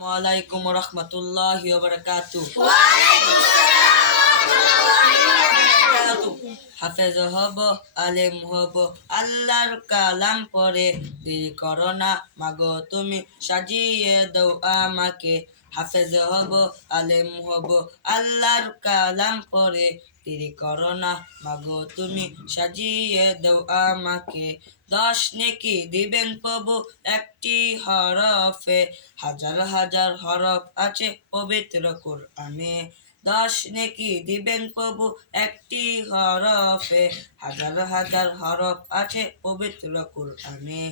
আসসালামু আলাইকুম রহমতুল্লাহি ওয়া বারাকাতুহু। হাফেজ হব, আলেম হব, আল্লাহর কালাম পড়ে, দেরি করো না মাগো তুমি সাজিয়ে দাও আমাকে। হাফেজ হব, আলেম হব, আল্লাহর কালাম পড়ে, দেরি করো না মাগো তুমি সাজিয়ে দাও আমাকে। 10 নেকি দিবেন প্রভু একটি হরফে, হাজার হাজার হরফ আছে পবিত্র কোরআনে। 10 নেকি দিবেন প্রভু একটি হরফে, হাজার হাজার হরফ আছে পবিত্র কোরআনে।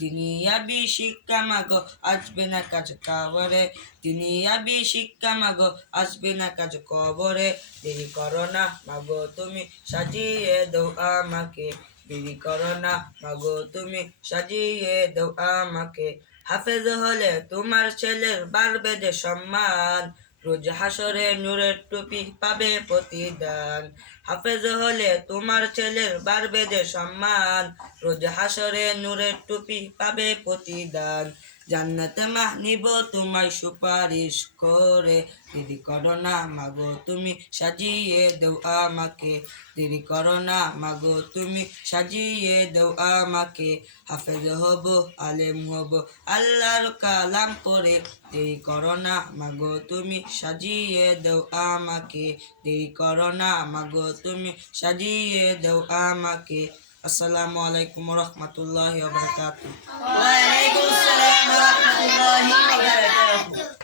দুনিয়াবি শিক্ষা মাগো আসবে না কাজ কবরে, দুনিয়াবি শিক্ষা মাগো আসবে না কাজ কবরে। দেরি করো না মাগো তুমি সাজিয়ে দাও আমাকে, দেরি করো না মাগো তুমি সাজিয়ে দাও আমাকে। হাফেজ হলে তোমার ছেলের বাড়বে যে সম্মান, রোজ হাসরে নূরের টুপি পাবে প্রতিদান। হাফেজ হলে তোমার ছেলের বাড়বে যে সম্মান, রোজ হাসরে নূরের টুপি পাবে প্রতিদান। জান্নাতে মাহ নিব তোমায় সুপারিশ করে, দেরি করো না মাগো তুমি সাজিয়ে দাও আমাকে, দেরি করো না মাগো তুমি সাজিয়ে দাও আমাকে। হাফেজ হব, আলেম হব, আল্লাহর কালাম পড়ে, দেরি করো না মাগো তুমি সাজিয়ে দাও আমাকে, দেরি করো না মাগো তুমি সাজিয়ে দাও আমাকে। আসসালামু আলাইকুম রহমতুল্লাহি ওয়া বারাকাতুহু। ওয়া আলাইকুম আসসালাম ওয়া রাহমাতুল্লাহি ওয়া বারাকাতুহু।